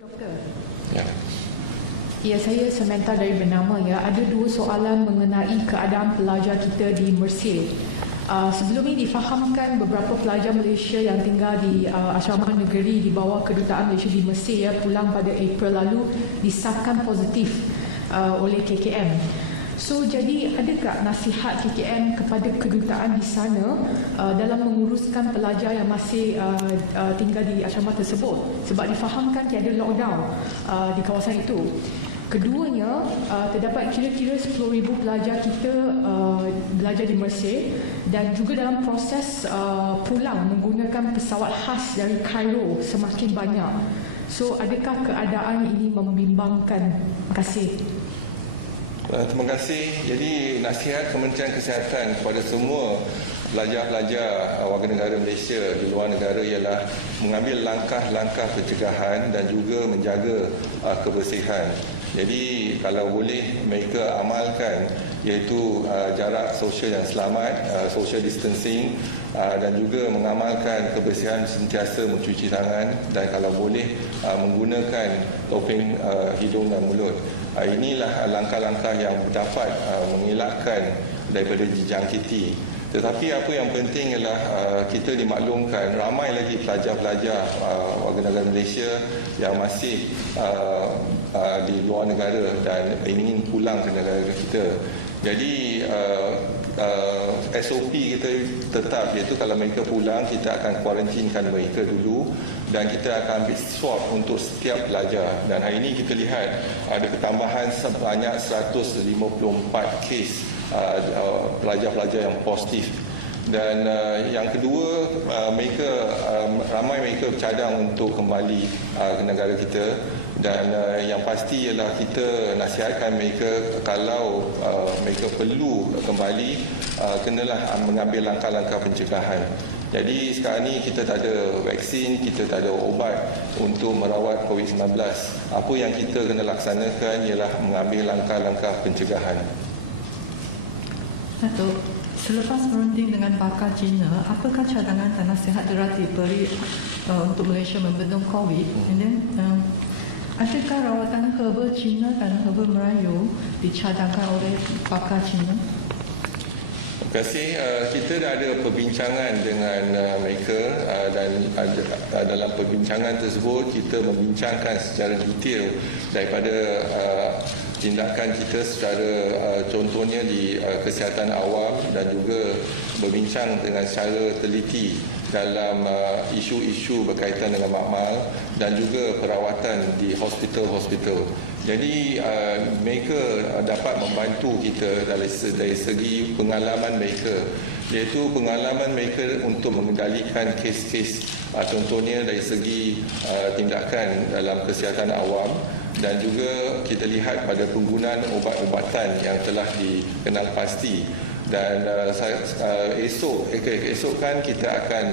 Doktor. Ya. Ya, saya Samantha dari Bernama. Ya, ada dua soalan mengenai keadaan pelajar kita di Mesir. Sebelum ini difahamkan beberapa pelajar Malaysia yang tinggal di asrama negeri di bawah kedutaan Malaysia di Mesir pulang pada April lalu disahkan positif oleh KKM. So, jadi adakah nasihat KKM kepada kedutaan di sana dalam menguruskan pelajar yang masih tinggal di asrama tersebut? Sebab difahamkan tiada lockdown di kawasan itu. Keduanya, terdapat kira-kira 10,000 pelajar kita belajar di Mesir dan juga dalam proses pulang menggunakan pesawat khas dari Cairo semakin banyak. So, adakah keadaan ini membimbangkan? Terima kasih. Terima kasih. Jadi nasihat Kementerian Kesihatan kepada semua pelajar-pelajar warga negara Malaysia di luar negara ialah mengambil langkah-langkah pencegahan dan juga menjaga kebersihan. Jadi kalau boleh mereka amalkan iaitu jarak sosial yang selamat, social distancing, dan juga mengamalkan kebersihan, sentiasa mencuci tangan dan kalau boleh menggunakan topeng hidung dan mulut. Inilah langkah-langkah yang dapat mengelakkan daripada dijangkiti. Tetapi apa yang penting ialah kita dimaklumkan ramai lagi pelajar-pelajar warga negara Malaysia yang masih di luar negara dan ingin pulang ke negara kita. Jadi SOP kita tetap, iaitu kalau mereka pulang kita akan kuarantinkan mereka dulu dan kita akan ambil swab untuk setiap pelajar. Dan hari ini kita lihat ada ketambahan sebanyak 154 kes pelajar-pelajar yang positif. Dan yang kedua, ramai mereka bercadang untuk kembali ke negara kita. Dan yang pasti ialah kita nasihatkan mereka kalau mereka perlu kembali, kenalah mengambil langkah-langkah pencegahan. Jadi sekarang ni kita tak ada vaksin, kita tak ada ubat untuk merawat COVID-19. Apa yang kita kena laksanakan ialah mengambil langkah-langkah pencegahan. Datuk, selepas berunding dengan bakal China, apakah cadangan dan nasihat diberi untuk Malaysia membendung COVID? And then, adakah rawatan herba China dan herba Melayu dicadangkan oleh bakal China? Terima kasih. Kita dah ada perbincangan dengan mereka dan dalam perbincangan tersebut kita membincangkan secara detail daripada tindakan kita secara contohnya di kesihatan awam dan juga berbincang dengan secara teliti dalam isu-isu berkaitan dengan makmal dan juga perawatan di hospital-hospital. Jadi mereka dapat membantu kita dari segi pengalaman mereka, iaitu pengalaman mereka untuk mengendalikan kes-kes contohnya dari segi tindakan dalam kesihatan awam dan juga kita lihat pada penggunaan ubat-ubatan yang telah dikenal pasti. Dan esok kan kita akan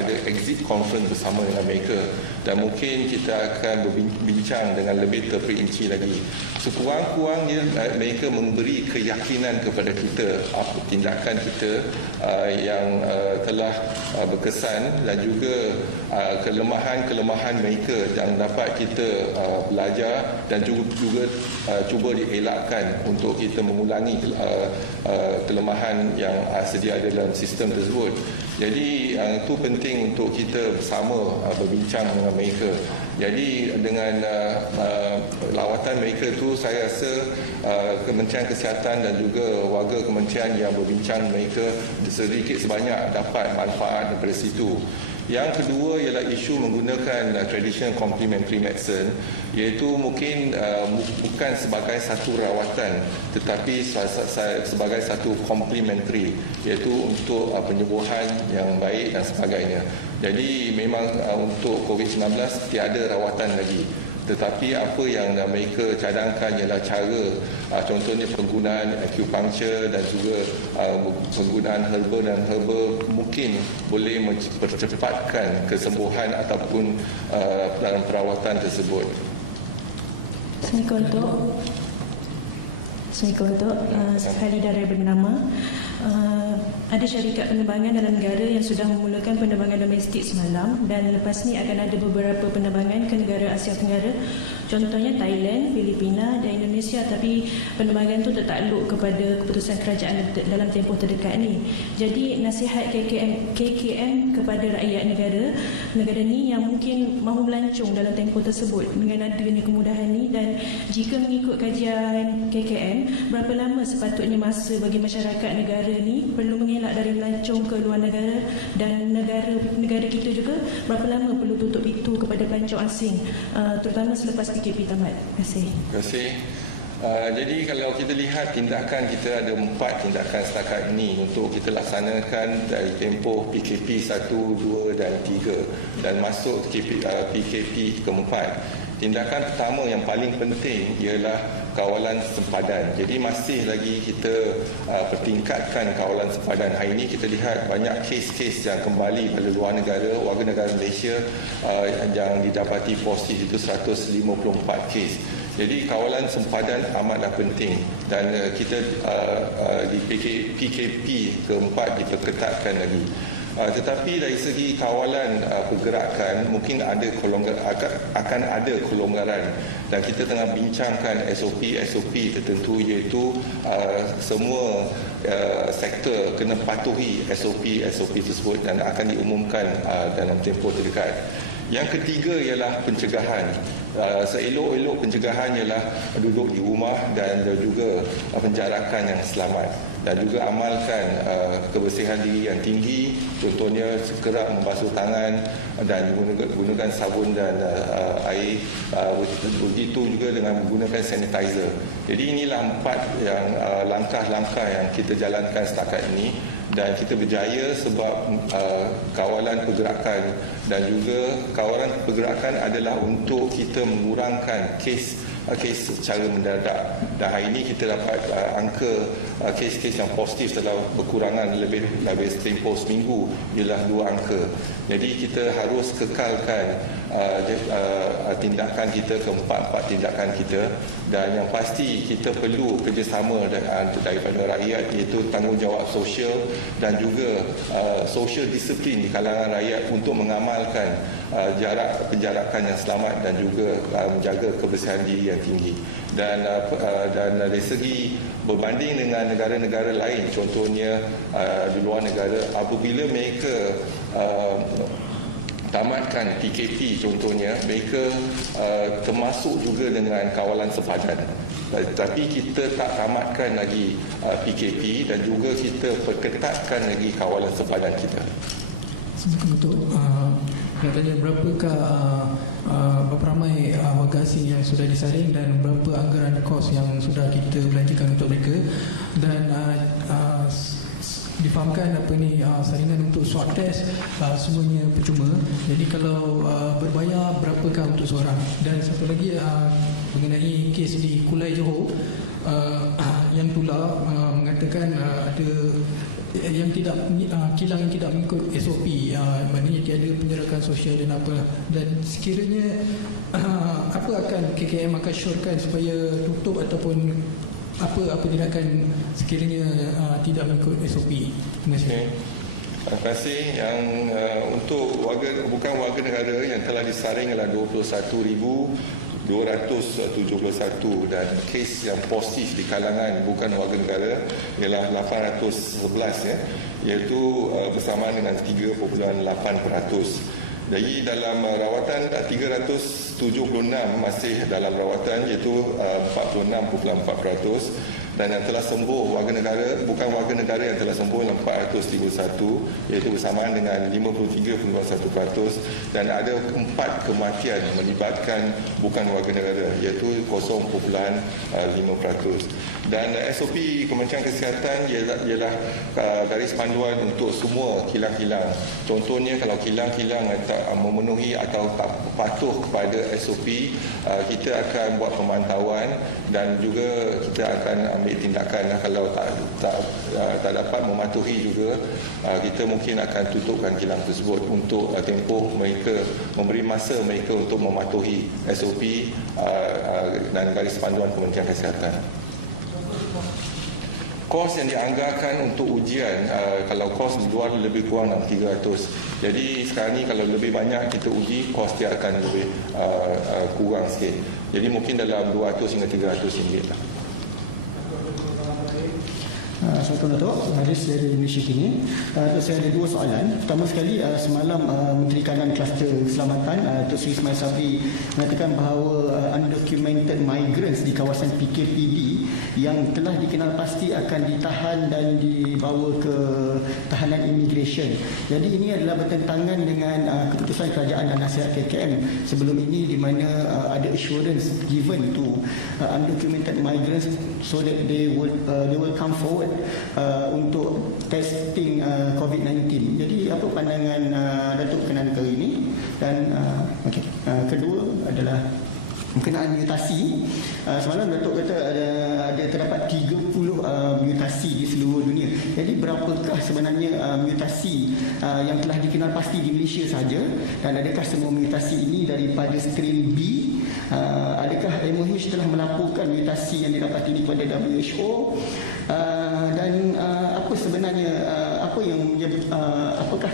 ada exit conference bersama dengan mereka dan mungkin kita akan berbincang dengan lebih terperinci lagi. Sekurang-kurangnya mereka memberi keyakinan kepada kita apa tindakan kita yang telah berkesan dan juga kelemahan-kelemahan mereka yang dapat kita belajar dan juga cuba dielakkan untuk kita mengulangi kelemahan yang sedia ada dalam sistem tersebut. Jadi itu penting untuk kita bersama berbincang dengan mereka. Jadi dengan lawatan mereka itu saya rasa Kementerian Kesihatan dan juga warga kementerian yang berbincang mereka sedikit sebanyak dapat manfaat daripada situ. Yang kedua ialah isu menggunakan traditional complementary medicine, iaitu mungkin bukan sebagai satu rawatan tetapi sebagai satu complementary, iaitu untuk penyembuhan yang baik dan sebagainya. Jadi memang untuk COVID-19 tiada rawatan lagi. Tetapi apa yang mereka cadangkan ialah cara contohnya penggunaan acupuncture dan juga penggunaan herba dan herba mungkin boleh mempercepatkan kesembuhan ataupun dalam perawatan tersebut. Assalamualaikum Datuk. Sekali dari Bernama. Ada syarikat penerbangan dalam negara yang sudah memulakan penerbangan domestik semalam, dan lepas ni akan ada beberapa penerbangan ke negara Asia Tenggara, contohnya Thailand, Filipina dan Indonesia, tapi penerbangan tu tertakluk kepada keputusan kerajaan dalam tempoh terdekat ni. Jadi nasihat KKM kepada rakyat negara ni yang mungkin mahu melancong dalam tempoh tersebut dengan adanya kemudahan ni, dan jika mengikut kajian KKM, berapa lama sepatutnya masa bagi masyarakat negara ni perlu mengelak dari melancong ke luar negara, dan negara kita juga berapa lama perlu tutup pintu kepada pelancong asing, terutama selepas PKP tamat. Terima kasih. Terima kasih. Jadi kalau kita lihat tindakan, kita ada 4 tindakan setakat ini untuk kita laksanakan dari tempoh PKP 1, 2 dan 3 dan masuk PKP keempat. Tindakan pertama yang paling penting ialah kawalan sempadan. Jadi masih lagi kita pertingkatkan kawalan sempadan. Hari ini kita lihat banyak kes-kes yang kembali dari luar negara, warga negara Malaysia yang didapati positif itu 154 kes. Jadi kawalan sempadan amatlah penting, dan kita di PKP keempat diperketatkan lagi. Tetapi dari segi kawalan pergerakan mungkin akan ada kelonggaran, dan kita tengah bincangkan SOP tertentu, iaitu semua sektor kena patuhi SOP tersebut dan akan diumumkan dalam tempoh terdekat. Yang ketiga ialah pencegahan. Seelok-elok pencegahan ialah duduk di rumah dan juga penjarakan yang selamat, dan juga amalkan kebersihan diri yang tinggi, contohnya kerap membasuh tangan dan gunakan sabun dan air, begitu juga dengan menggunakan sanitizer. Jadi inilah 4 yang langkah-langkah yang kita jalankan setakat ini, dan kita berjaya sebab kawalan pergerakan dan juga kawalan pergerakan adalah untuk kita mengurangkan kes secara mendadak, dan hari ini kita dapat angka kes-kes yang positif telah berkurangan lebih tempoh seminggu ialah 2 angka. Jadi kita harus kekalkan tindakan kita, keempat tindakan kita, dan yang pasti kita perlu kerjasama daripada rakyat, iaitu tanggungjawab sosial dan juga social disiplin di kalangan rakyat untuk mengamalkan penjarakan yang selamat dan juga menjaga kebersihan diri yang tinggi. Dan dari segi berbanding dengan negara-negara lain, contohnya di luar negara, apabila mereka tamatkan PKP contohnya, mereka termasuk juga dengan kawalan sepadan. Tapi kita tak tamatkan lagi PKP, dan juga kita perketatkan lagi kawalan sepadan kita. Untuk nak tanya berapa ramai warga asing yang sudah disaring, dan berapa anggaran kos yang sudah kita belanjakan untuk mereka, dan difahamkan saringan untuk swab test semuanya percuma. Jadi kalau berbayar berapakah untuk seorang? Dan satu lagi mengenai kes di Kulai Johor yang tular mengatakan ada yang tidak kilang yang tidak mengikut SOP, maknanya tiada penjarakan sosial dan apa, dan sekiranya apa akan KKM akan syorkan supaya tutup ataupun apa tindakan sekiranya tidak mengikut SOP? Terima kasih. Terima kasih. Yang untuk bukan warga negara yang telah disaring adalah 21,271, dan kes yang positif di kalangan bukan warga negara ialah 811, iaitu bersamaan dengan 3.8%. Jadi dalam rawatan 376 masih dalam rawatan, iaitu 46.4%, dan yang telah sembuh bukan warga negara yang telah sembuh 431, iaitu bersamaan dengan 53.1%, dan ada 4 kematian melibatkan bukan warga negara, iaitu 0.5%. Dan SOP Kementerian Kesihatan ialah garis panduan untuk semua kilang-kilang. Contohnya kalau kilang-kilang tak memenuhi atau tak patuh kepada SOP, kita akan buat pemantauan dan juga kita akan ambil tindakan. Kalau tak dapat mematuhi juga, kita mungkin akan tutupkan kilang tersebut untuk tempoh mereka, memberi masa mereka untuk mematuhi SOP dan garis panduan Kementerian Kesihatan. kos yang dianggarkan untuk ujian, kalau kos di luar lebih kurang dalam 300. Jadi sekarang ni kalau lebih banyak kita uji, kos dia akan lebih kurang sikit. Jadi mungkin dalam 200 hingga 300 ringgit lah. Assalamualaikum Datuk, Haris dari Indonesia Kini. Saya ada dua soalan. Pertama sekali, semalam Menteri Kanan Kluster Keselamatan Datuk Seri Ismail Sabri mengatakan bahawa undocumented migrants di kawasan PKPD yang telah dikenal pasti akan ditahan dan dibawa ke tahanan immigration. Jadi ini adalah bertentangan dengan keputusan kerajaan dan nasihat KKM sebelum ini, di mana ada assurance given to undocumented migrants so that they will come forward untuk testing COVID-19. Jadi apa pandangan Datuk berkenaan perkara ini? Dan kedua adalah berkenaan mutasi. Semalam Datuk kata ada terdapat 30 mutasi di seluruh dunia. Jadi berapakah sebenarnya mutasi yang telah dikenal pasti di Malaysia saja, dan adakah semua mutasi ini daripada strain B? Adakah MOH telah melaporkan mutasi yang didapat ini kepada WHO? Dan apa sebenarnya apakah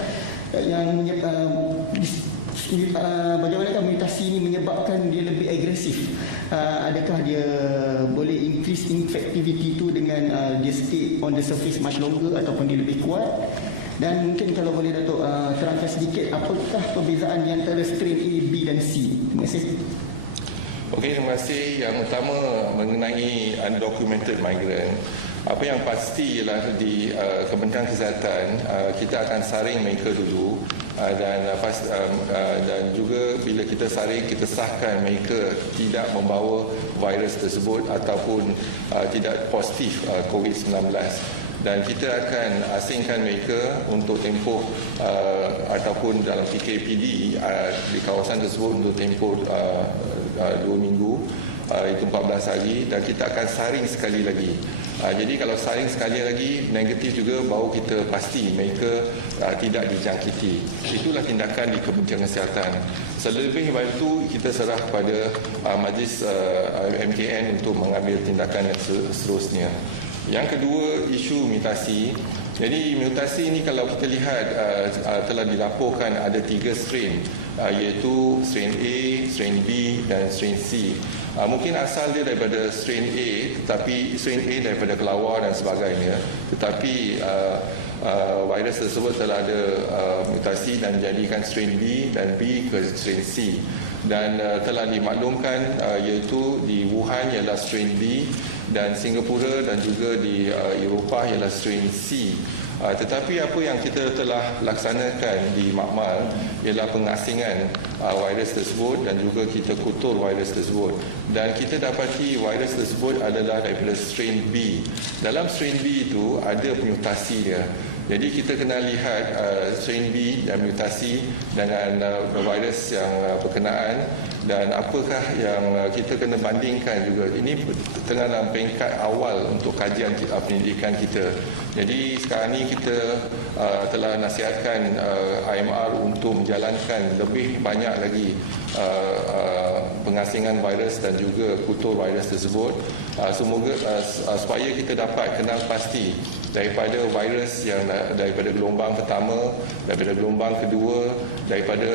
yang bagaimanakah mutasi ini menyebabkan dia lebih agresif? Adakah dia boleh increase infectivity itu dengan dia stay on the surface much longer ataupun dia lebih kuat? Dan mungkin kalau boleh Datuk terangkan sedikit apakah perbezaan di antara strain A, B dan C? Terima kasih. Okey, terima kasih. Yang utama mengenai undocumented migrant, apa yang pasti ialah di Kementerian Kesihatan kita akan saring mereka dulu, dan juga bila kita saring, kita sahkan mereka tidak membawa virus tersebut ataupun tidak positif COVID-19, dan kita akan asingkan mereka untuk tempoh ataupun dalam PKPD di kawasan tersebut untuk tempoh 2 minggu, itu 14 hari, dan kita akan saring sekali lagi. Jadi kalau saring sekali lagi negatif juga, baru kita pasti mereka tidak dijangkiti. Itulah tindakan di Kementerian Kesihatan. Selebih daripada itu kita serah kepada Majlis MKN untuk mengambil tindakan yang seterusnya. Yang kedua, isu mutasi. Jadi mutasi ini kalau kita lihat telah dilaporkan ada 3 strain, iaitu strain A, strain B dan strain C. Mungkin asal dia daripada strain A, tetapi strain A daripada kelawar dan sebagainya, tetapi virus tersebut telah ada mutasi dan menjadikan strain B dan B ke strain C, dan telah dimaklumkan iaitu di Wuhan ialah strain B, dan Singapura dan juga di Eropah ialah strain C. Tetapi apa yang kita telah laksanakan di Makmal ialah pengasingan virus tersebut, dan juga kita kutur virus tersebut, dan kita dapati virus tersebut adalah daripada strain B. Dalam strain B itu ada mutasi dia. Jadi kita kena lihat strain B dan mutasi dengan virus yang berkenaan, dan apakah yang kita kena bandingkan juga. Ini tengah dalam peringkat awal untuk kajian pendidikan kita. Jadi sekarang ni kita telah nasihatkan IMR untuk menjalankan lebih banyak lagi pengasingan virus dan juga kutur virus tersebut, semoga supaya kita dapat kenal pasti daripada virus yang daripada gelombang pertama, daripada gelombang kedua, daripada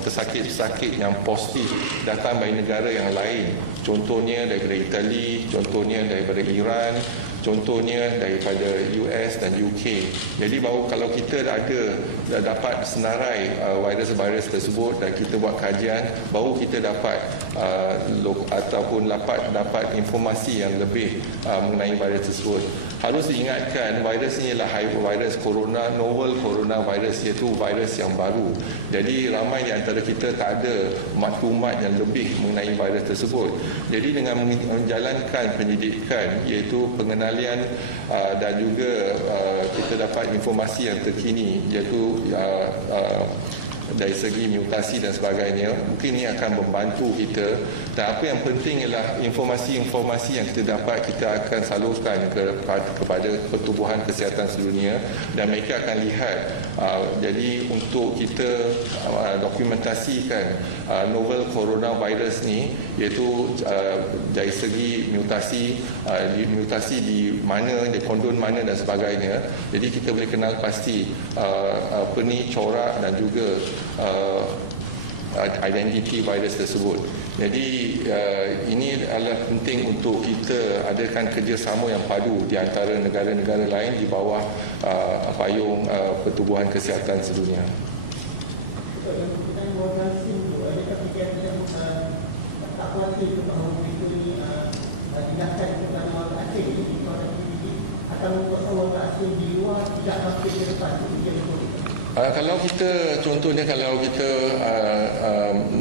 pesakit-pesakit yang positif datang dari negara yang lain. Contohnya daripada Itali, contohnya daripada Iran, contohnya daripada US dan UK. Jadi baru kalau kita dapat senarai virus-virus tersebut dan kita buat kajian, baru kita dapat ataupun dapat informasi yang lebih mengenai virus tersebut. Harus diingatkan, virus ini adalah virus corona, novel coronavirus, iaitu virus yang baru. Jadi ramai di antara kita tak ada maklumat yang lebih mengenai virus tersebut. Jadi dengan menjalankan pendidikan, iaitu pengenalian dan juga kita dapat informasi yang terkini, iaitu dari segi mutasi dan sebagainya. Mungkin ini akan membantu kita, dan apa yang penting ialah informasi-informasi yang kita dapat kita akan salurkan kepada pertubuhan kesihatan sedunia, dan mereka akan lihat. Jadi untuk kita dokumentasikan novel coronavirus ni, iaitu dari segi mutasi di mana, di kondon mana dan sebagainya. Jadi kita boleh kenal pasti corak dan juga identiti virus tersebut. Jadi ini adalah penting untuk kita adakan kerjasama yang padu di antara negara-negara lain di bawah payung Pertubuhan Kesihatan Sedunia. Kalau kita, contohnya kalau kita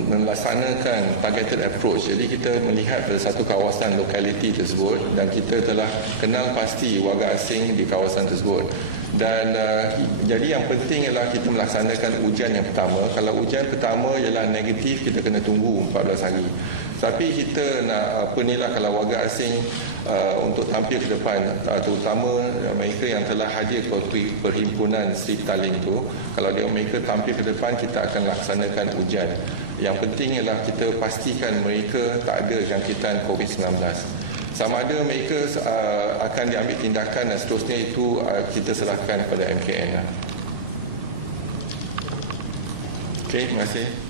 melaksanakan targeted approach, jadi kita melihat pada satu kawasan lokaliti tersebut dan kita telah kenal pasti warga asing di kawasan tersebut, dan jadi yang penting ialah kita melaksanakan ujian yang pertama. Kalau ujian pertama ialah negatif, kita kena tunggu 14 hari. Tapi kita nak kalau warga asing untuk tampil ke depan, terutama mereka yang telah hadir ke perhimpunan Sri Talim itu, kalau mereka tampil ke depan, kita akan laksanakan ujian. Yang penting ialah kita pastikan mereka tak ada jangkitan COVID-19. Sama ada mereka akan diambil tindakan dan seterusnya, itu kita serahkan pada MKN. Okey, terima kasih.